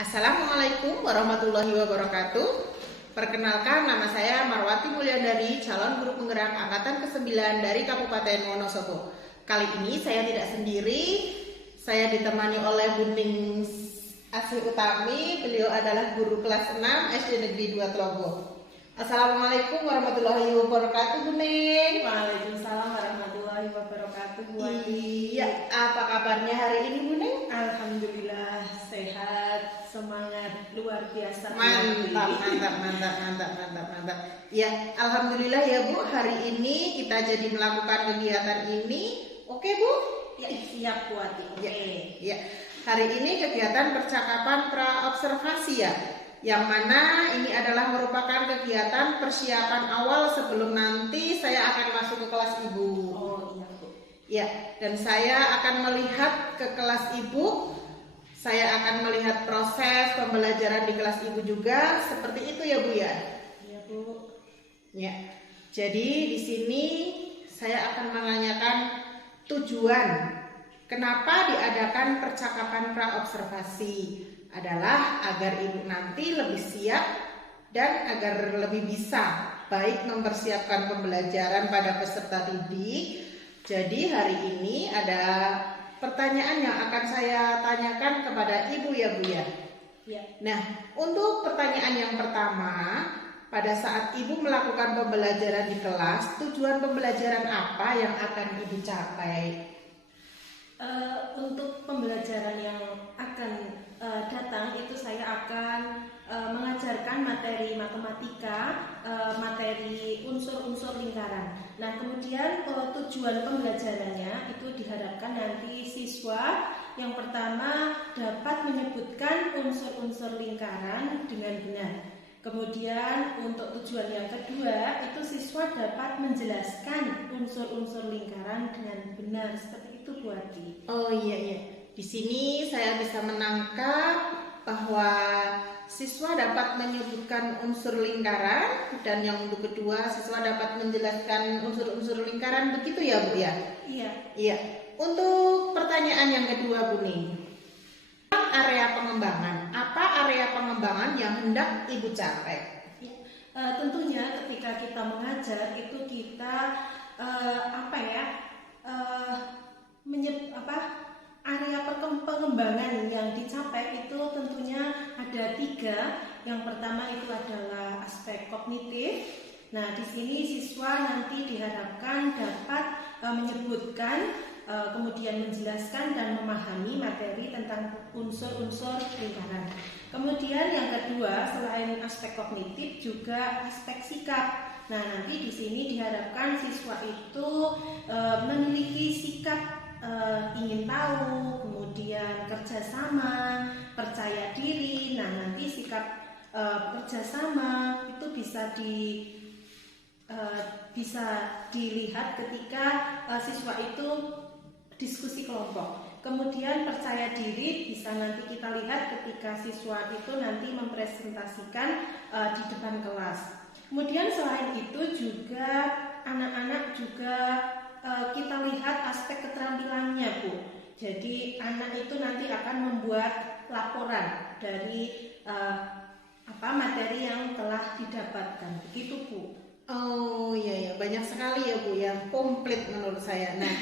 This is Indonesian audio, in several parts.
Assalamualaikum warahmatullahi wabarakatuh. Perkenalkan, nama saya Marwati Mulyandari, calon guru penggerak angkatan ke-9 dari Kabupaten Wonosobo. Kali ini saya tidak sendiri, saya ditemani oleh Buning Asih Utami. Beliau adalah guru kelas 6 SD Negeri 2 Tlogo. Assalamualaikum warahmatullahi wabarakatuh, Buning. Waalaikumsalam warahmatullahi wabarakatuh, Bu Andi. Iya, apa kabarnya hari ini, Buning? Alhamdulillah sehat, semangat luar biasa. Mantap. Ya, alhamdulillah ya Bu, hari ini kita jadi melakukan kegiatan ini. Oke Bu? Ya, siap Bu Andi. Oke. Ya. Hari ini kegiatan percakapan pra-observasi ya. Yang mana ini adalah merupakan kegiatan persiapan awal sebelum nanti saya akan masuk ke kelas Ibu. Oh iya Bu. Ya, dan saya akan melihat ke kelas Ibu. Saya akan melihat proses pembelajaran di kelas Ibu juga. Seperti itu ya Bu ya? Iya Bu. Ya. Jadi di sini saya akan menanyakan tujuan kenapa diadakan percakapan pra-observasi adalah agar Ibu nanti lebih siap dan agar lebih bisa baik mempersiapkan pembelajaran pada peserta didik. Jadi hari ini ada pertanyaan yang akan saya tanyakan kepada Ibu ya Bu ya. Ya. Nah, untuk pertanyaan yang pertama, pada saat Ibu melakukan pembelajaran di kelas, tujuan pembelajaran apa yang akan Ibu capai? Untuk pembelajaran yang akan datang itu saya akan mengajarkan materi matematika, materi unsur-unsur lingkaran. Nah, kemudian tujuan pembelajarannya itu diharapkan nanti siswa yang pertama dapat menyebutkan unsur-unsur lingkaran dengan benar. Kemudian untuk tujuan yang kedua itu siswa dapat menjelaskan unsur-unsur lingkaran dengan benar. Seperti itu Bu Adi. Oh iya. Di sini saya bisa menangkap bahwa siswa dapat menyebutkan unsur lingkaran dan yang untuk kedua siswa dapat menjelaskan unsur-unsur lingkaran, begitu ya Bu ya? Iya. Untuk pertanyaan yang kedua Bu nih. Area pengembangan. Apa area pengembangan yang hendak Ibu capai? Tentunya ketika kita mengajar itu kita area pengembangan yang dicapai itu tentunya ada 3. Yang pertama itu adalah aspek kognitif. Nah, di sini siswa nanti diharapkan dapat menyebutkan, kemudian menjelaskan dan memahami materi tentang unsur-unsur lingkaran. Kemudian yang kedua, selain aspek kognitif juga aspek sikap. Nah, nanti di sini diharapkan siswa itu memiliki sikap ingin tahu, kemudian kerjasama, percaya diri. Nah, nanti sikap kerjasama itu bisa dilihat ketika siswa itu diskusi kelompok. Kemudian percaya diri bisa nanti kita lihat ketika siswa itu nanti mempresentasikan di depan kelas. Kemudian selain itu juga anak-anak juga kita lihat aspek keterampilannya Bu. Jadi anak itu nanti akan membuat laporan dari materi yang telah didapatkan. Begitu Bu. Oh iya, banyak sekali ya Bu yang komplit menurut saya. Nah,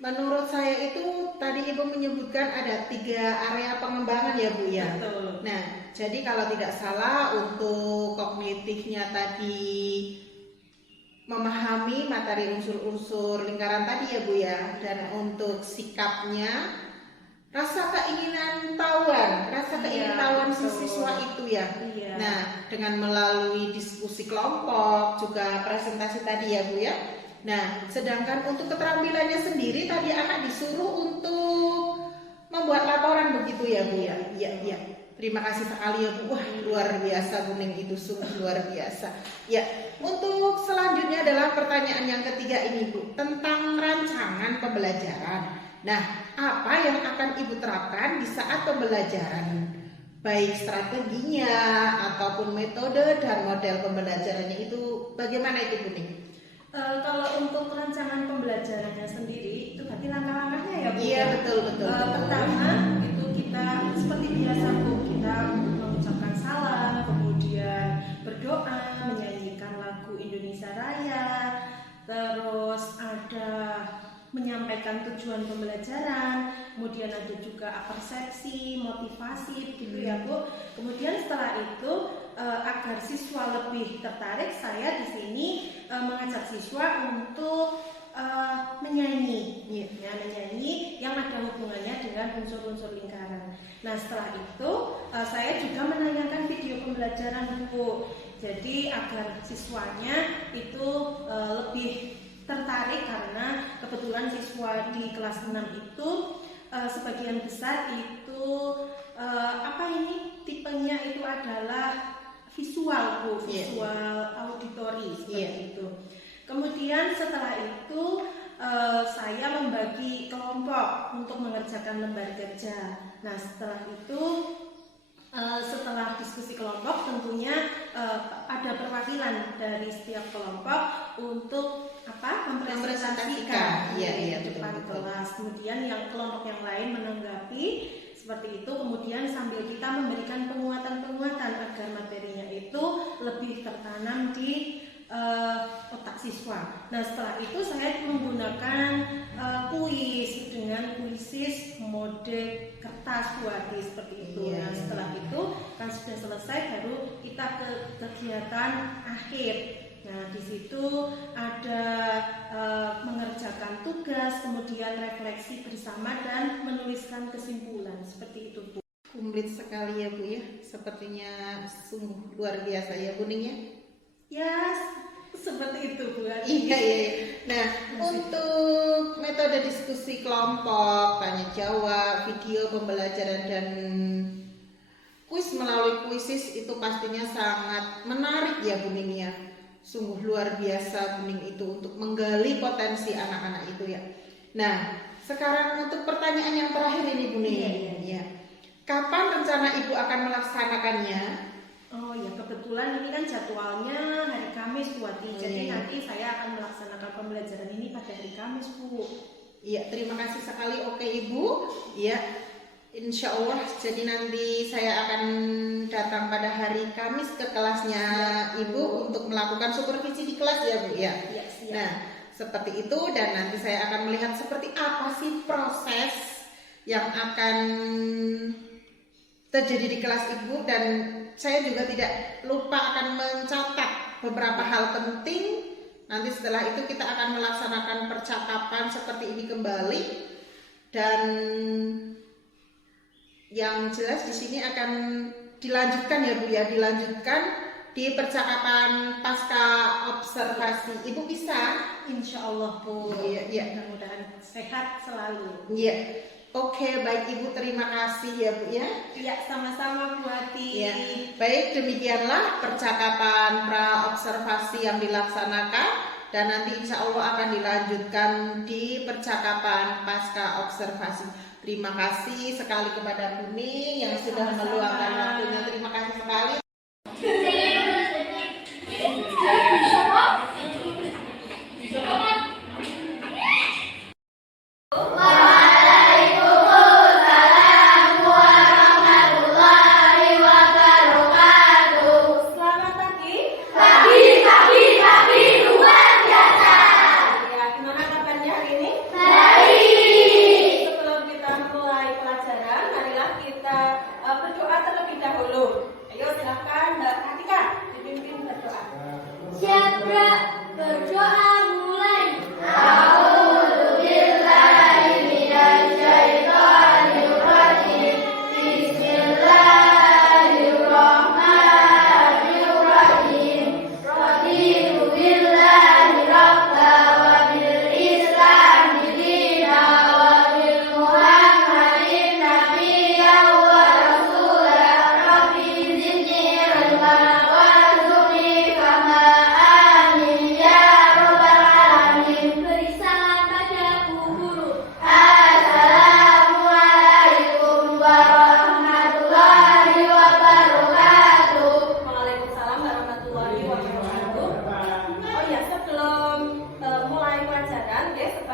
menurut saya itu tadi Ibu menyebutkan ada 3 area pengembangan ya Bu ya. Betul. Nah, jadi kalau tidak salah untuk kognitifnya tadi memahami materi unsur-unsur lingkaran tadi ya Bu ya. Dan untuk sikapnya rasa keinginan tahuan si siswa itu ya. Iya. Nah, dengan melalui diskusi kelompok juga presentasi tadi ya Bu ya. Nah, sedangkan untuk keterampilannya sendiri tadi anak disuruh untuk membuat laporan, begitu ya Bu ya. Iya. Terima kasih sekali ya Bu. Wah, luar biasa Buning, itu sungguh luar biasa. Ya, untuk selanjutnya adalah pertanyaan yang ketiga ini Bu, tentang rancangan pembelajaran. Nah, apa yang akan Ibu terapkan di saat pembelajaran? Baik strateginya ataupun metode dan model pembelajarannya itu bagaimana itu Buning? Kalau untuk rancangan pembelajarannya sendiri itu berarti langkah-langkahnya ya Bu? Iya betul. Pertama itu kita seperti biasa Bu, kita kita mengucapkan salam, kemudian berdoa, menyanyikan lagu Indonesia Raya, terus ada menyampaikan tujuan pembelajaran, kemudian ada juga persepsi, motivasi, gitu ya Bu. Kemudian setelah itu agar siswa lebih tertarik, saya di sini mengajak siswa untuk menyanyi, ya, menyanyi yang ada hubungannya dengan unsur-unsur lingkaran. Nah setelah itu saya juga menayangkan video pembelajaran Bu. Jadi agar siswanya itu lebih tertarik karena kebetulan siswa di kelas 6 itu sebagian besar itu tipenya itu adalah visual Bu, visual auditori seperti itu. Kemudian setelah itu saya membagi kelompok untuk mengerjakan lembar kerja. Nah setelah itu setelah diskusi kelompok tentunya ada perwakilan dari setiap kelompok untuk mempresentasikan di depan kelas. Kemudian yang kelompok yang lain menanggapi seperti itu. Kemudian sambil kita memberikan penguatan-penguatan agar materinya itu lebih tertanam di otak siswa. Nah setelah itu saya menggunakan kuis dengan kuisis mode kertas buati seperti itu. Nah setelah itu kan sudah selesai, baru kita ke kegiatan akhir. Nah di situ ada mengerjakan tugas, kemudian refleksi bersama dan menuliskan kesimpulan seperti itu Bu. Komplit sekali ya Bu ya, sepertinya sungguh luar biasa ya Bu Ning ya. Ya, seperti itu Bu. Iya. Nah, untuk metode diskusi kelompok, tanya jawab, video pembelajaran dan kuis melalui kuisis itu pastinya sangat menarik ya Bu Ning ya. Sungguh luar biasa Bu Ning itu untuk menggali potensi anak-anak itu ya. Nah, sekarang untuk pertanyaan yang terakhir ini Bu Ning. Iya. Kapan rencana Ibu akan melaksanakannya? Oh ya, kebetulan ini kan jadwalnya hari Kamis Bu Ati. Jadi nanti saya akan melaksanakan pembelajaran ini pada hari Kamis Bu. Iya, terima kasih sekali. Oke Ibu. Iya, insya Allah. Jadi nanti saya akan datang pada hari Kamis ke kelasnya Ibu untuk melakukan supervisi di kelas ya Bu ya. Iya, siap. Nah, seperti itu, dan nanti saya akan melihat seperti apa sih proses yang akan terjadi di kelas Ibu, dan saya juga tidak lupa akan mencatat beberapa hal penting. Nanti setelah itu kita akan melaksanakan percakapan seperti ini kembali, dan yang jelas di sini akan dilanjutkan ya Bu ya, dilanjutkan di percakapan pasca observasi. Ibu bisa? Insya Allah Bu. Iya. Mudah-mudahan sehat selalu. Iya. Oke, baik Ibu, terima kasih ya Bu ya. Iya, sama-sama Bu Ati. Ya, baik, demikianlah percakapan pra-observasi yang dilaksanakan, dan nanti insya Allah akan dilanjutkan di percakapan pasca observasi. Terima kasih sekali kepada Bu Ning yang sudah meluangkan waktunya. Terima kasih sekali. Berdoa terlebih dahulu. Ayo silakan.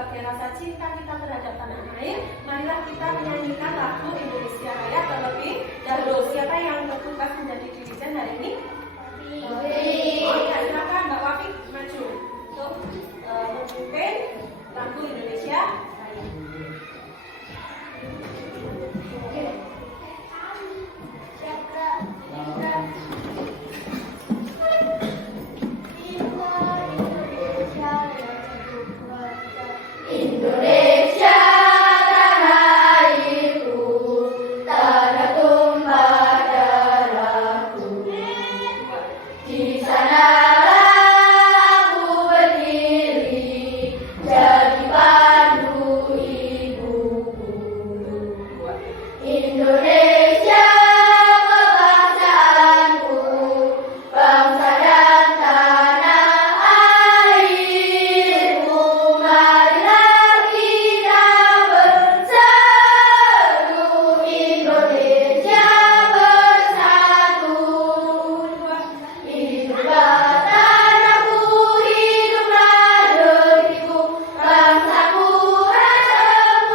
sebagai rasa cinta kita terhadap tanah air, marilah kita menyanyikan lagu Indonesia Raya terlebih dahulu. Siapa yang bertugas menjadi dirijen hari ini? Oh ya, silakan Mbak Wafi maju untuk memimpin lagu Indonesia Raya. Indonesia tanah airku, tanah tumpah darahku. Di sanalah aku berdiri, jadi pandu ibuku. Indonesia kebangsaanku, bangsa dan tanah airku. Marilah kita bersatu, Indonesia bersatu. Hiduplah tanahku, hiduplah negeriku, bangsaku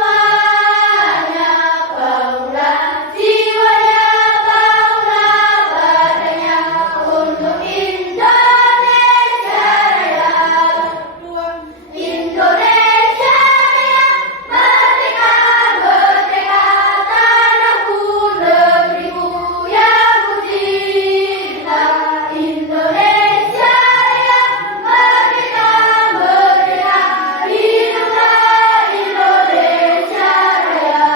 semuanya. Bangunlah jiwanya, bangunlah badannya untuk Indonesia Raya. Indonesia Raya, merdeka, merdeka, tanahku, negeriku yang ku cinta. Indonesia Raya, merdeka, merdeka, hiduplah Indonesia Raya.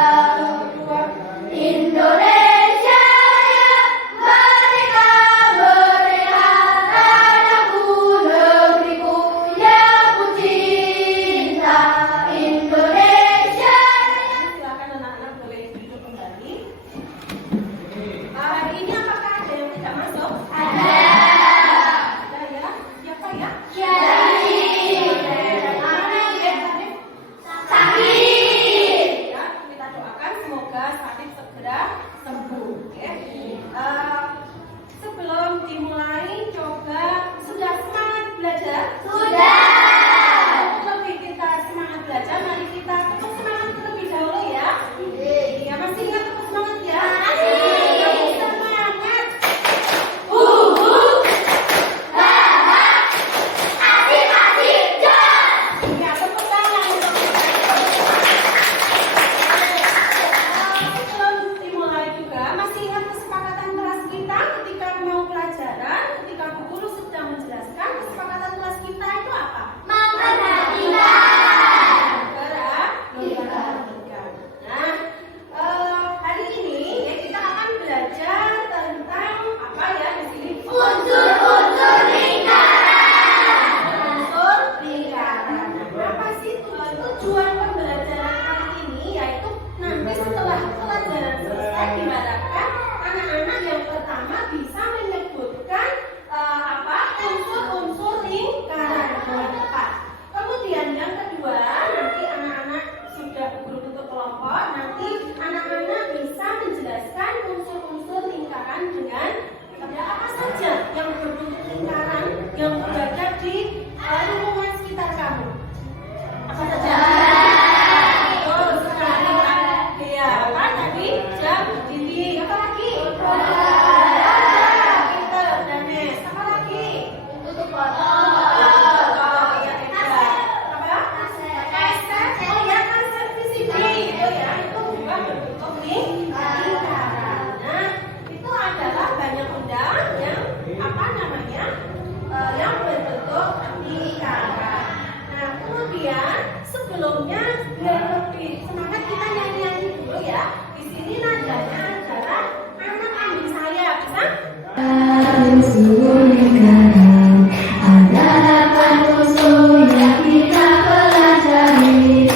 Indonesia Raya, merdeka, merdeka, tanahku, negeriku yang ku cinta. Indonesia Raya. Silakan anak-anak boleh duduk kembali. Hari ini apakah ada yang tidak masuk? Ada ya? Siapa ya? Sakit. Ya, kita doakan semoga Sakit segera sembuh. Ya. Sebelum dimulai, coba sudah semangat belajar? Sudah. Lebih kita semangat belajar, mari kita tepuk semangat terlebih dahulu ya. Ya, masih ingat tepuk semangat ya? Masih. Semangat. Asik-asik, jos. Ya, tepuk tangan untuk kita. Sebelum dimulai juga, masih ingat kesepakatan kelas kita ketika mau pelajaran, ketika Bu Guru sedang menjelaskan, kesepakatan kelas kita itu apa? Memperhatikan. Memperhatikan. Nah, hari ini ya kita akan belajar tentang apa ya di sini? Unsur-unsur lingkaran. Unsur lingkaran. Nah, apa sih tujuan pembelajaran kali ini? Yaitu nanti setelah pelajaran selesai diharapkan anak-anak yang pertama bisa menyebutkan unsur-unsur lingkaran yang tepat. Kemudian yang kedua, nanti anak-anak sudah berbentuk kelompok, nanti anak-anak bisa menjelaskan unsur-unsur lingkaran dengan apa saja yang berbentuk lingkaran yang berada di lingkungan sekitar kamu. Apa saja? Oh, sekali. Ya, apa tadi? Jam, dinding, apa lagi? Pinter, danes. Apa lagi? Tutup botol. Oh, iya, hebat. Apa? Kaset. Oh ya, kaset VCD. Oh ya, itu juga berbentuk lingkaran. Nah, itu adalah banyak benda yang apa namanya? Yang berbentuk lingkaran. Nah, kemudian sebelumnya biar lebih semangat kita nyanyi-nyanyi dulu ya. Di sini nadanya adalah anak kambing saya, bisa? Unsur lingkaran ada 8 unsur yang kita pelajari.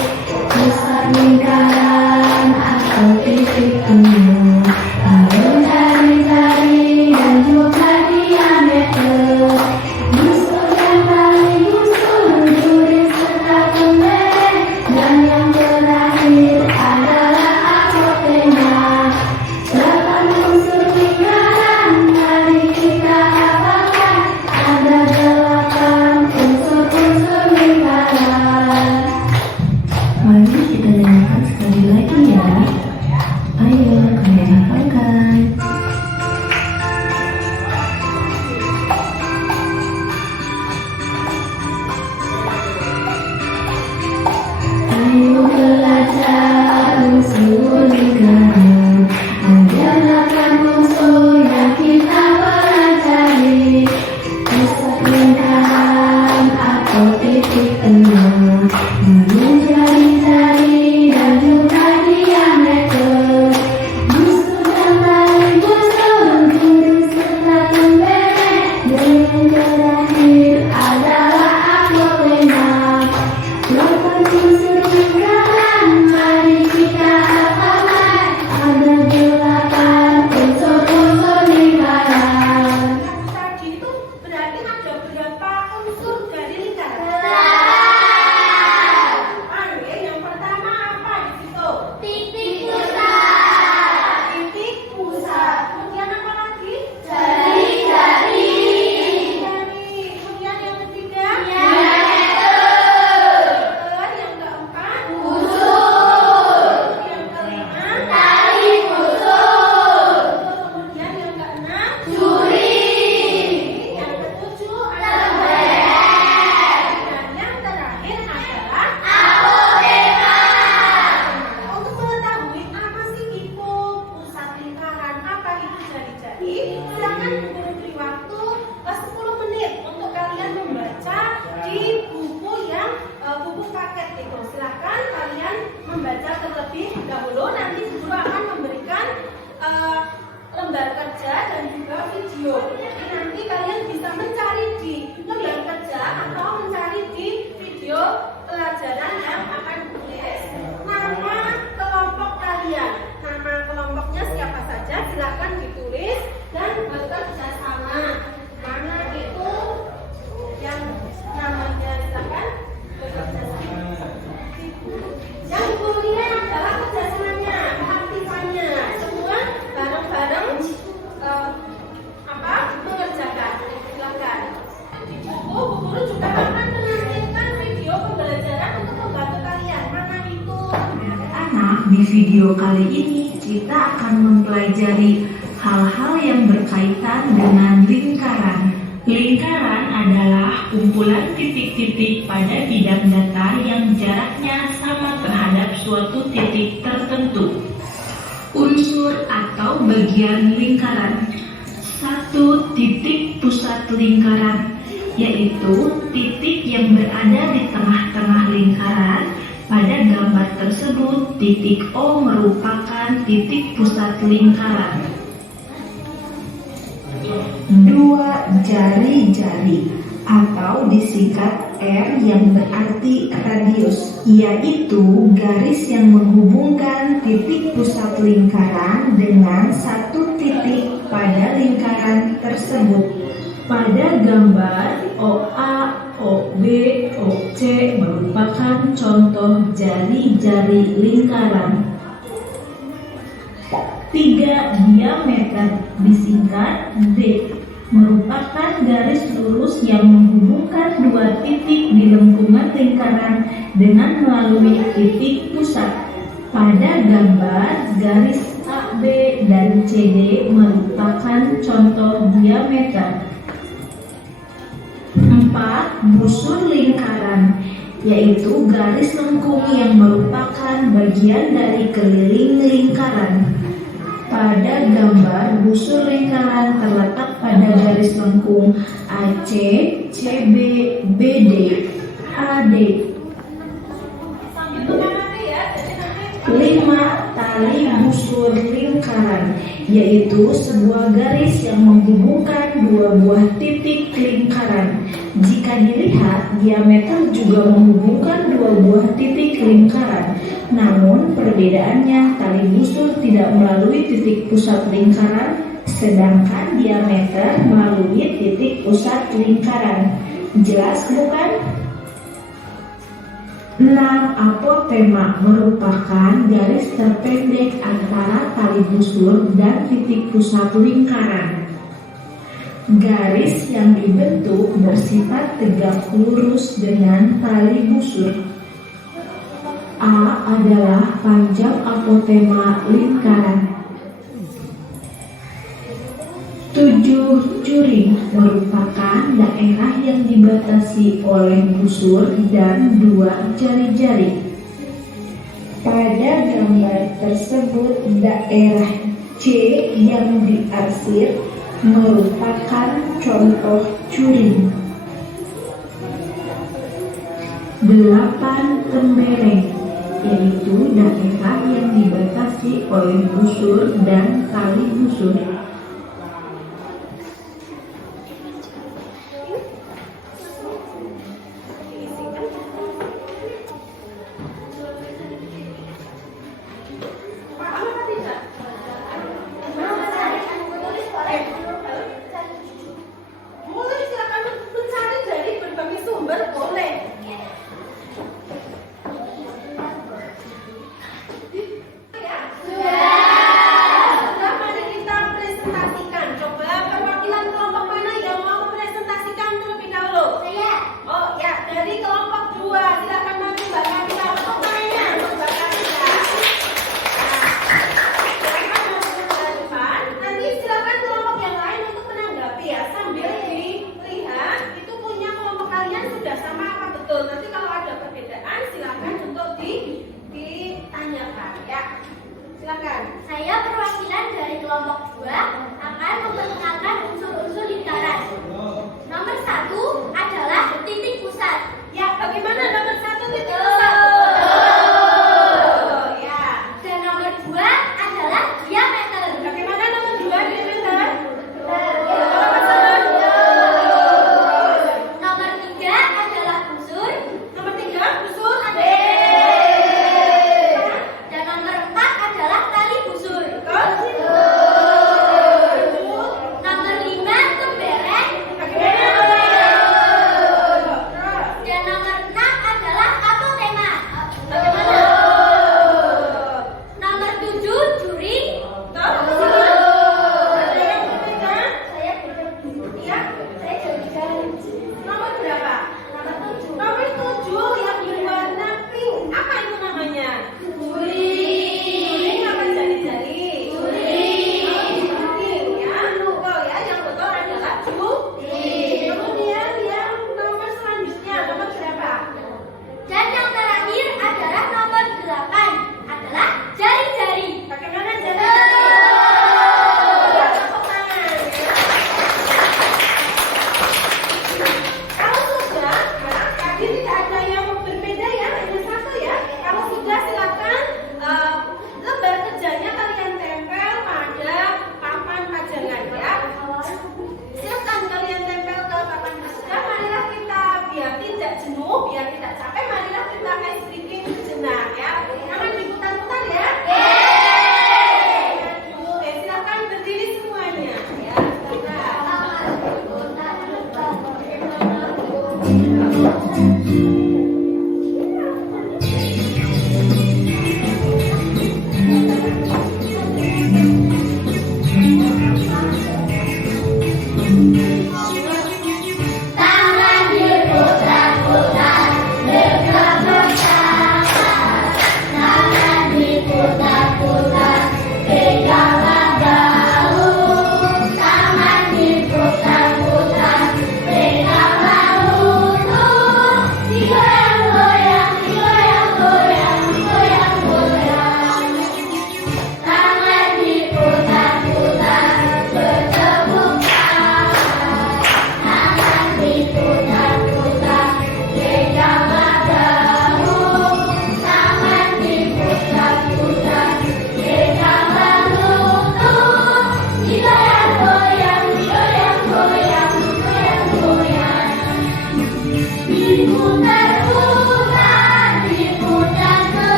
Pusat lingkaran atau titik temu, lalu jari-jari dan juga diameter. Unsur yang paling unsur duri serta pendek, dan yang terakhir adalah apotema. 8 unsur lingkaran mari kita hafalkan. lembar kerja dan juga video. Jadi nanti kalian bisa mencari di lembar kerja atau mencari di video pelajaran yang akan ditulis nama kelompok kalian. Nama kelompoknya siapa saja silakan ditulis dan bekerja sama. Mana itu yang namanya silakan bekerja sama. Yang kuliah adalah kerjasamanya, keaktifannya, semua bareng-bareng mengerjakan. Silakan. Di buku guru juga akan menampilkan video pembelajaran untuk membantu kalian. Mana itu? Anak, di video kali ini kita akan mempelajari hal-hal yang berkaitan dengan lingkaran. Lingkaran adalah kumpulan titik-titik pada bidang datar yang jaraknya sama terhadap suatu titik tertentu. Unsur atau bagian lingkaran. 1. Titik pusat lingkaran, yaitu titik yang berada di tengah-tengah lingkaran. Pada gambar tersebut, titik O merupakan titik pusat lingkaran. 2. Jari-jari atau disingkat R yang berarti radius, yaitu garis yang menghubungkan titik pusat lingkaran dengan satu titik pada lingkaran tersebut. Pada gambar OA, OB, OC merupakan contoh jari-jari lingkaran. 3. Diameter disingkat D merupakan garis lurus yang menghubungkan dua titik di lengkungan lingkaran dengan melalui titik pusat. Pada gambar, garis AB dan CD merupakan contoh diameter. 4. Busur lingkaran, yaitu garis lengkung yang merupakan bagian dari keliling lingkaran. Pada gambar, busur lingkaran terletak pada garis lengkung AC, CB, BD, AD. 5. Tali busur lingkaran, yaitu sebuah garis yang menghubungkan dua buah titik lingkaran. Jika dilihat, diameter juga menghubungkan dua buah titik lingkaran. Namun perbedaannya, tali busur tidak melalui titik pusat lingkaran, sedangkan diameter melalui titik pusat lingkaran. Jelas bukan? 6. Apotema merupakan garis terpendek antara tali busur dan titik pusat lingkaran. Garis yang dibentuk bersifat tegak lurus dengan tali busur. A adalah panjang apotema lingkaran. 7. Curi merupakan daerah yang dibatasi oleh busur dan dua jari-jari. Pada gambar tersebut, daerah C yang diarsir merupakan contoh curi. 8. Tembereng, yaitu daerah yang dibatasi oleh busur dan tali busur. Mulai silakan mencari dari berbagai sumber boleh. Sudah, mari kita presentasikan. Coba perwakilan kelompok mana yang mau mempresentasikan terlebih dahulu? Saya. Oh ya, dari kelompok 2 silakan maju Mbak Kamila. Kelompok mananya? Mbak Kamila. Silakan maju ke depan. Nanti silakan kelompok yang lain untuk menanggapi ya, sambil dilihat itu punya kelompok kalian sudah sama apa betul. Nanti kalau ada perbedaan silakan untuk ditanyakan ya. Silakan. Saya perwakilan dari kelompok 2 akan memperkenalkan unsur-unsur lingkaran. Nomor 1 adalah titik pusat. Ya, bagaimana nomor 1 titik pusat? Ya. Dan nomor 2 adalah diameter. Bagaimana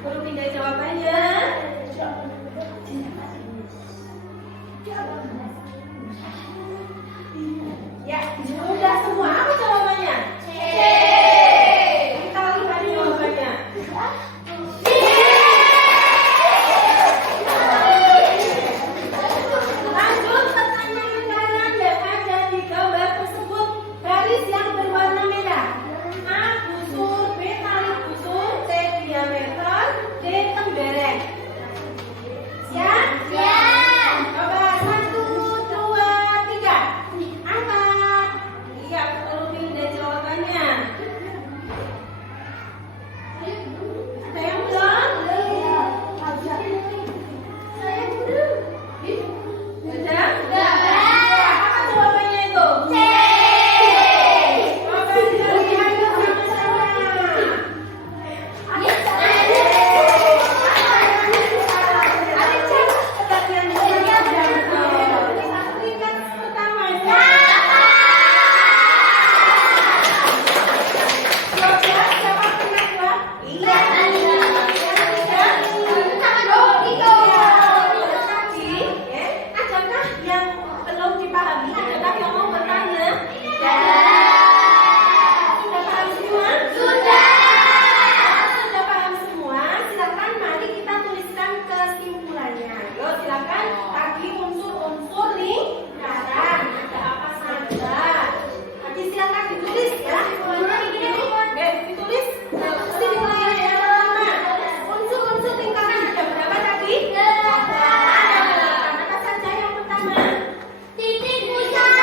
Perlu pindah jawabannya. Ya, sudah semua. Apa jawabannya? Kita lihat jawabannya. Lanjut, pertanyaan yang ada di gambar tersebut. Garis yang berwarna merah. A. Busur, B. Tali busur, C. Diameter, D. Temberek. Siap? Coba 1, 2, 3. Angkat. Iya, perlu pindah jawabannya. Ada yang belum? Sudah? Apa jawabannya itu? Coba kita lihat bersama-sama. Adakah yang belum dipahami? Adakah yang mau bertanya? Sudah paham semua? Sudah paham semua? Silakan mari kita tuliskan kesimpulannya. Yuk silakan bagi unsur-unsur lingkaran. Ada apa saja? Nanti silakan ditulis ya. Oke, ditulis. Mesti ditulis yang pertama. Unsur-unsur lingkaran ada berapa tadi? Apa saja yang pertama? Titik pusat.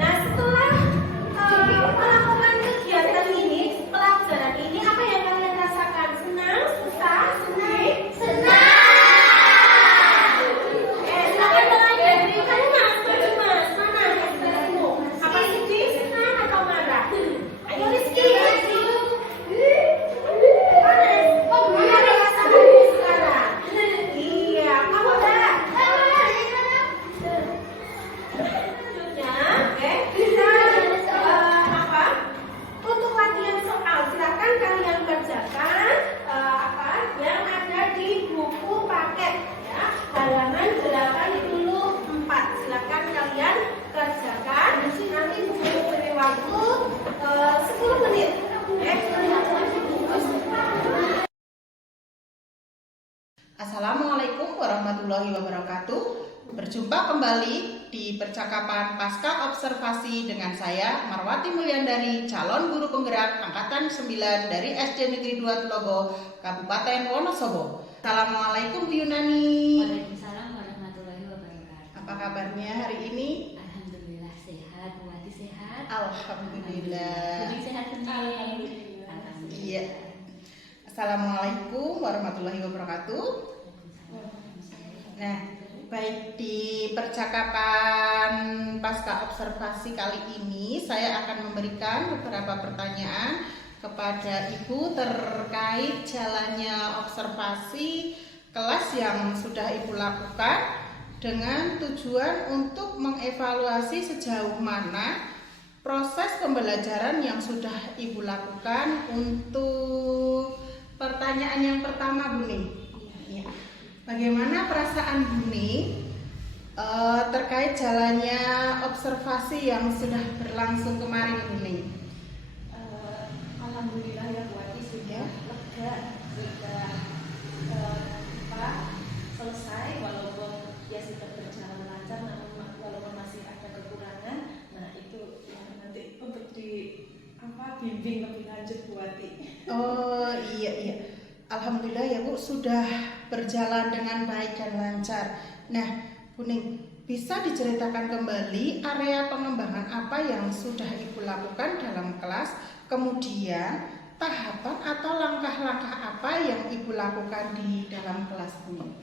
Nah, setelah melakukan kegiatan ini, pelajaran ini, apa yang kalian rasakan? Senang? Susah? Sedih? Silakan berlanjut. Mas, mana ekspresimu? Apa sedih, senang, atau marah? Ayo Rizky. Panas. Mana rasakan sekarang? Iya, kamu enggak? Kita apa? Untuk latihan soal, silakan kalian kerjakan apa yang ada di buku paket ya, halaman 84. Silakan kalian kerjakan. Nanti buku beri waktu 10 menit. Assalamualaikum warahmatullahi wabarakatuh. Berjumpa kembali di percakapan pasca observasi dengan saya Marwati Mulyandari, calon guru penggerak angkatan 9 dari SD Negeri 2 Tulogo, Kabupaten Wonosobo. Assalamualaikum Bu Yunani. Waalaikumsalam warahmatullahi wabarakatuh. Apa kabarnya hari ini? Alhamdulillah sehat, Bu Wati sehat. Alhamdulillah. Jadi sehat sendiri. Alhamdulillah. Iya. Assalamualaikum warahmatullahi wabarakatuh. Nah, baik, di percakapan pasca observasi kali ini saya akan memberikan beberapa pertanyaan kepada Ibu terkait jalannya observasi kelas yang sudah Ibu lakukan dengan tujuan untuk mengevaluasi sejauh mana proses pembelajaran yang sudah Ibu lakukan. Untuk pertanyaan yang pertama, Bu Ning. Ya. Bagaimana perasaan Bu Ning terkait jalannya observasi yang sudah berlangsung kemarin, Bu Ning? Alhamdulillah ya Bu Wati, sudah lega, sudah selesai, walaupun ya sudah berjalan lancar, namun walaupun masih ada kekurangan. Nah itu ya, nanti untuk bimbing lebih lanjut Bu Wati. Oh iya. Alhamdulillah ya Bu, sudah berjalan dengan baik dan lancar. Nah, Bu Ning, bisa diceritakan kembali area pengembangan apa yang sudah Ibu lakukan dalam kelas, kemudian tahapan atau langkah-langkah apa yang Ibu lakukan di dalam kelas, Bu Ning?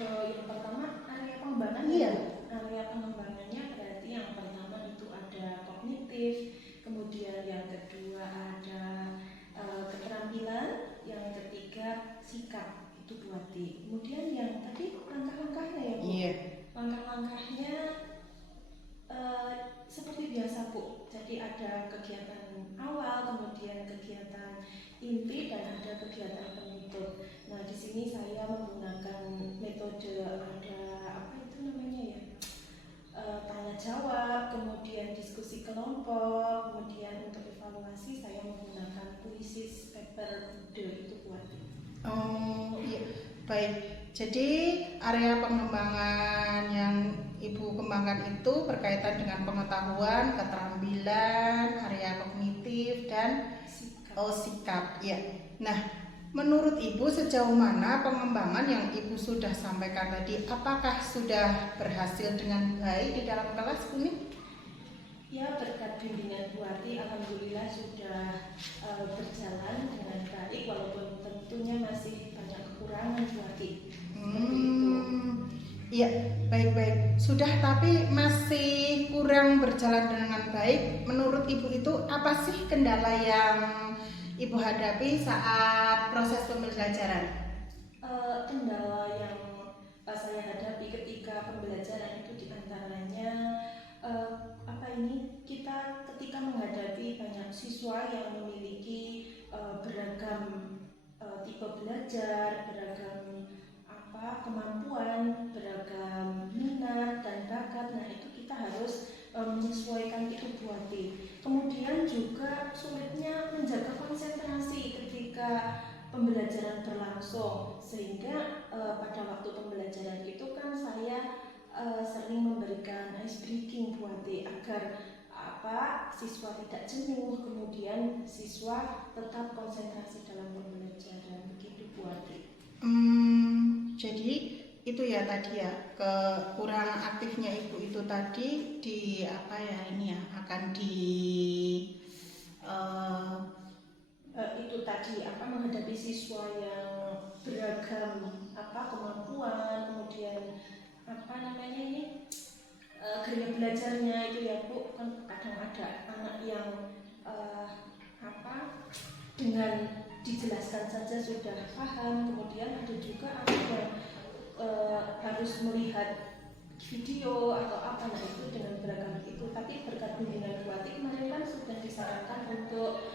Yang pertama area pengembangan. Iya. Area pengembangannya berarti yang pertama itu ada kognitif, kemudian yang kedua ada kegiatan awal, kemudian kegiatan inti, dan ada kegiatan penutup. Nah, di sini saya menggunakan metode ada apa itu namanya ya? Tanya jawab, kemudian diskusi kelompok, kemudian untuk evaluasi saya menggunakan kuisis paper ide itu buat. Oh iya, baik. Jadi area pengembangan yang Ibu kembangkan itu berkaitan dengan pengetahuan, keterampilan, area kognitif, dan sikap. Ya. Nah, menurut Ibu sejauh mana pengembangan yang Ibu sudah sampaikan tadi, apakah sudah berhasil dengan baik di dalam kelas, Kuning? Ya, berkat bimbingan Bu Ati, alhamdulillah sudah berjalan dengan baik, walaupun tentunya masih banyak kekurangan Bu Ati. Seperti itu. Iya, baik-baik. Sudah, tapi masih kurang berjalan dengan baik. Menurut Ibu itu apa sih kendala yang Ibu hadapi saat proses pembelajaran? Kendala yang saya hadapi ketika pembelajaran itu diantaranya kita ketika menghadapi banyak siswa yang memiliki beragam tipe belajar, beragam kemampuan, beragam minat dan bakat. Nah, itu kita harus menyesuaikan itu Bu Ati. Kemudian juga sulitnya menjaga konsentrasi ketika pembelajaran berlangsung, sehingga pada waktu pembelajaran itu kan saya sering memberikan ice breaking Bu Ati agar siswa tidak jenuh, kemudian siswa tetap konsentrasi dalam pembelajaran, begitu Bu Ati. Jadi itu ya tadi ya, kurang aktifnya Ibu itu tadi di akan di itu tadi menghadapi siswa yang beragam kemampuan, kemudian gaya belajarnya itu ya Bu, kan kadang ada anak yang dengan dijelaskan saja sudah paham, kemudian ada juga anak yang harus melihat video atau nah itu dengan beragam itu. Tapi berkat bimbingan Bu Ati kemarin kan sudah disarankan untuk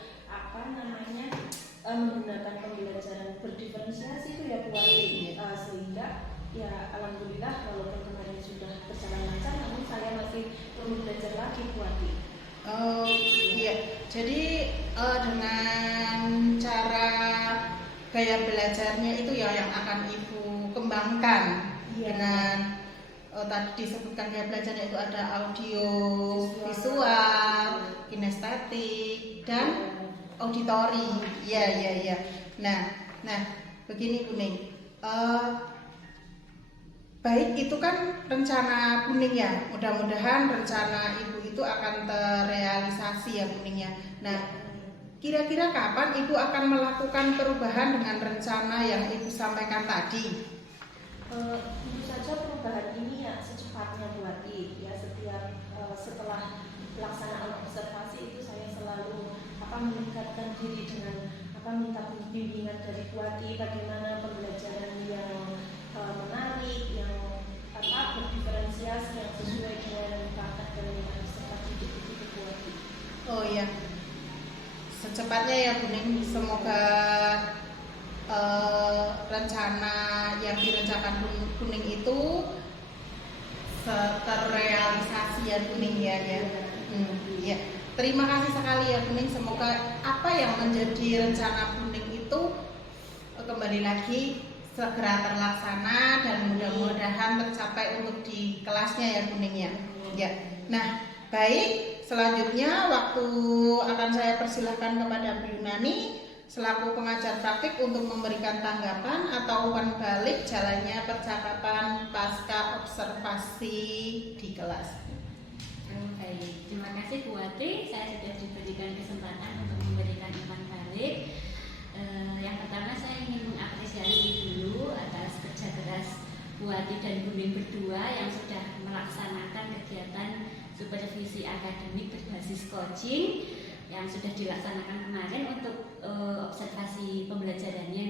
menggunakan pembelajaran berdiferensiasi itu ya Bu Ati, sehingga ya alhamdulillah walaupun kemarin sudah berjalan lancar, namun saya masih perlu belajar lagi Bu Ati. Oh iya, jadi dengan cara gaya belajarnya itu ya yang akan Ibu kembangkan. Dengan tadi disebutkan gaya belajarnya itu ada audio, visual, kinestetik, dan auditori. Iya. Nah, begini Kuning. Baik, itu kan rencana Kuning ya. Mudah-mudahan rencana Ibu itu akan terrealisasi ya Kuning ya. Nah, kira-kira kapan Ibu akan melakukan perubahan dengan rencana yang Ibu sampaikan tadi? Tentu saja perubahan ini ya secepatnya Bu Ati. Ya, setelah pelaksanaan observasi itu saya selalu meningkatkan diri dengan minta bimbingan dari Bu Ati, bagaimana pembelajaran yang menarik, yang berdiferensiasi, yang sesuai dengan bakat dan minat serta didik itu Bu Ati. Oh iya, secepatnya ya Kuning. Semoga rencana yang direncanakan Kuning itu terrealisasi ya Kuning ya. Ya. Terima kasih sekali ya Kuning. Semoga apa yang menjadi rencana Kuning itu kembali lagi segera terlaksana dan mudah-mudahan tercapai untuk di kelasnya ya Kuning ya. Ya. Nah, baik, selanjutnya waktu akan saya persilahkan kepada Bu Yunani selaku pengajar praktik untuk memberikan tanggapan atau umpan balik jalannya percakapan pasca observasi di kelas. Baik, terima kasih Bu Ati. Saya sudah diberikan kesempatan untuk memberikan umpan balik. Yang pertama saya ingin mengapresiasi dulu atas kerja keras Bu Ati dan Kuning berdua yang sudah melaksanakan kegiatan supervisi akademik berbasis coaching yang sudah dilaksanakan kemarin untuk observasi pembelajarannya,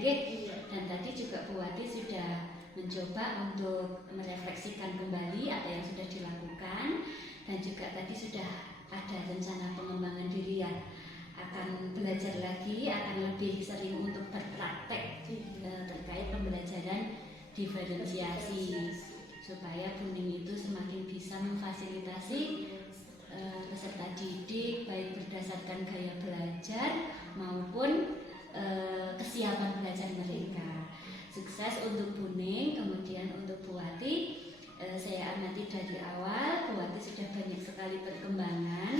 dan tadi juga Bu Ati sudah mencoba untuk merefleksikan kembali apa yang sudah dilakukan, dan juga tadi sudah ada rencana pengembangan diri ya, akan belajar lagi, akan lebih sering untuk berpraktek terkait pembelajaran diferensiasi, supaya Buning itu semakin bisa memfasilitasi peserta didik baik berdasarkan gaya belajar maupun kesiapan belajar mereka. Sukses untuk Buning. Kemudian untuk Bu Wati, saya amati dari awal Bu Wati sudah banyak sekali perkembangan,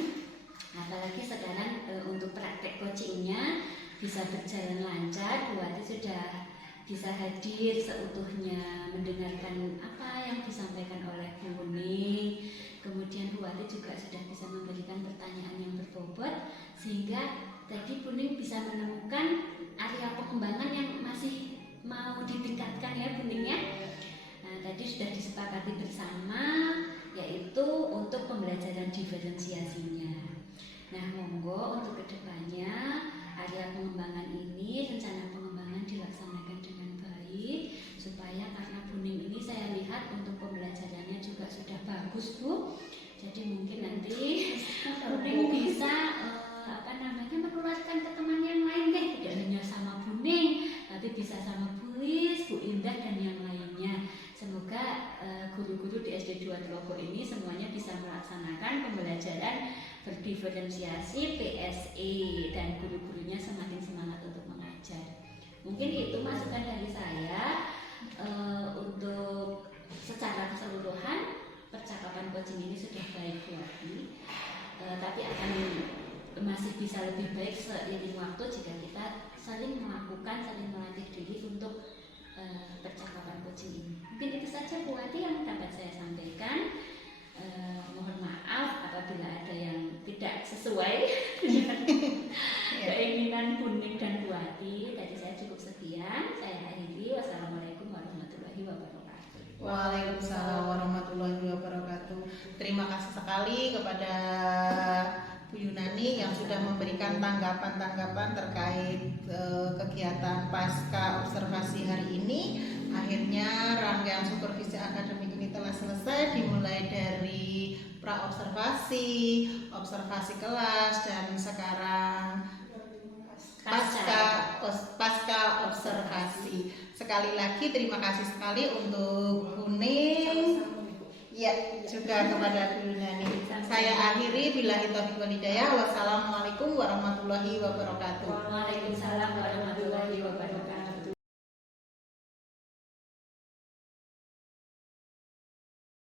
apalagi sekarang untuk praktek coachingnya bisa berjalan lancar. Bu Wati sudah bisa hadir seutuhnya mendengarkan apa yang disampaikan oleh Buning. Kemudian Bu Wati juga sudah bisa memberikan pertanyaan yang berbobot, sehingga tadi Buning bisa menemukan area pengembangan yang masih mau ditingkatkan ya Buning ya. Nah, tadi sudah disepakati bersama, yaitu untuk pembelajaran diferensiasinya. Nah, monggo untuk kedepannya area pengembangan ini, rencana pengembangan dilaksanakan dengan baik, supaya karena Buning ini saya lihat untuk pembelajarannya juga sudah bagus Bu. Jadi mungkin nanti Buning bisa menularkan ke teman yang lain deh, tidak hanya sama Buning, tapi bisa sama Bu Lis, Bu Indah dan yang lainnya. Semoga guru-guru di SD 2 Telogo ini semuanya bisa melaksanakan pembelajaran berdiferensiasi PSE dan guru-gurunya semakin semangat untuk mengajar. Mungkin itu masukan dari saya. Untuk secara keseluruhan percakapan coaching ini sudah baik Bu Wati, tapi akan masih bisa lebih baik seiring waktu jika kita saling melakukan, saling melatih diri untuk percakapan coaching ini. Mungkin itu saja Bu Wati yang dapat saya sampaikan. Mohon maaf apabila ada yang tidak sesuai dengan keinginan Buning dan Bu Wati. Tadi saya cukup sekian. Saya akhiri. Wassalamualaikum warahmatullahi wabarakatuh. Waalaikumsalam warahmatullahi wabarakatuh. Terima kasih sekali kepada Bu Yunani yang sudah memberikan tanggapan-tanggapan terkait kegiatan pasca observasi hari ini. Akhirnya rangkaian supervisi akademik ini telah selesai, dimulai dari pra-observasi, observasi kelas, dan sekarang pasca observasi. Sekali lagi terima kasih sekali untuk Buning, ya juga kepada Bu Yunani. Saya akhiri, billahi taufiq wal hidayah. Wassalamualaikum warahmatullahi wabarakatuh.